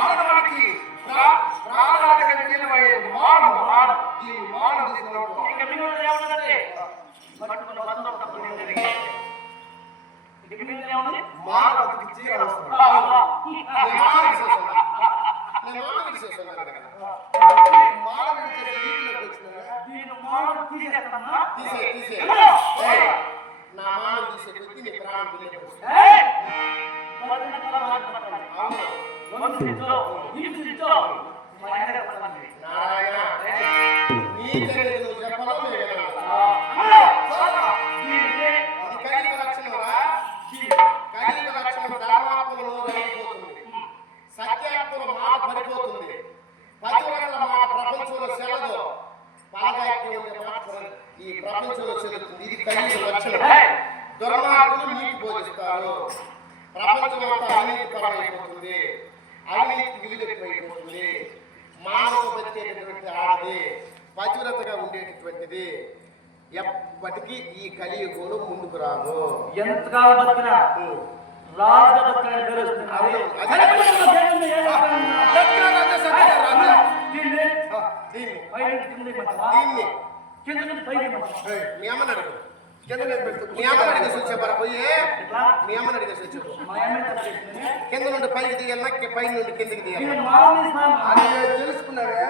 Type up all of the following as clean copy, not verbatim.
ఆడవాడికి ప్రాణాలకు విలువైన మానవ ఈ మానవ దిశలో ఇంకా మిగిలిన ఏమన్నదంటే పట్టుకున్న బంధం తప్పులు జరిగింది ఇది మిగిలిన ఏమన్నది మానవకి జీవన సత్యాత్మల మాట పడిపోతుంది పతివ్రతల మాట ప్రపంచంలో సెలదు ఈ ప్రపంచంలో చెల్లుతుంది ఇది కలిగిన లక్షణం దుర్మార్గులు నీతి బోధిస్తారు ప్రపంచం అంతా అవినీతిపరమైపోతుంది అవినీతి విలువైపోతుంది మానవ బతికేటటువంటి ఆడది పతివ్రతగా ఉండేటటువంటిది ఎప్పటికీ ఈ కలియుగంలో ముందుకు రాదు ఎంతకాలం బతికినా రాజు బతకని తెలుస్తుంది కింద నుండి పైకి తీయాలన్నా పై నుండి కిందకి తీయాలి తెలుసుకున్నావే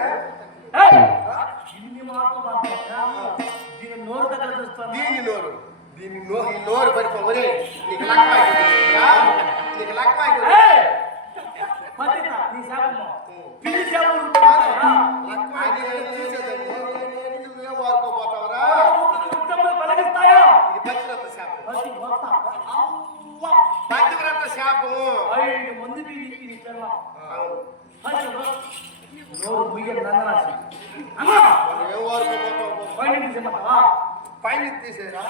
దీని నోరు దీని నోరు పడిపోవరే నీకు నువ్వేం వాడుకోపోతావరా ఇది పతివ్రత శాపం పతివ్రత శాపము నువ్వేం వాడుకోపోతావు పైన తీసేరా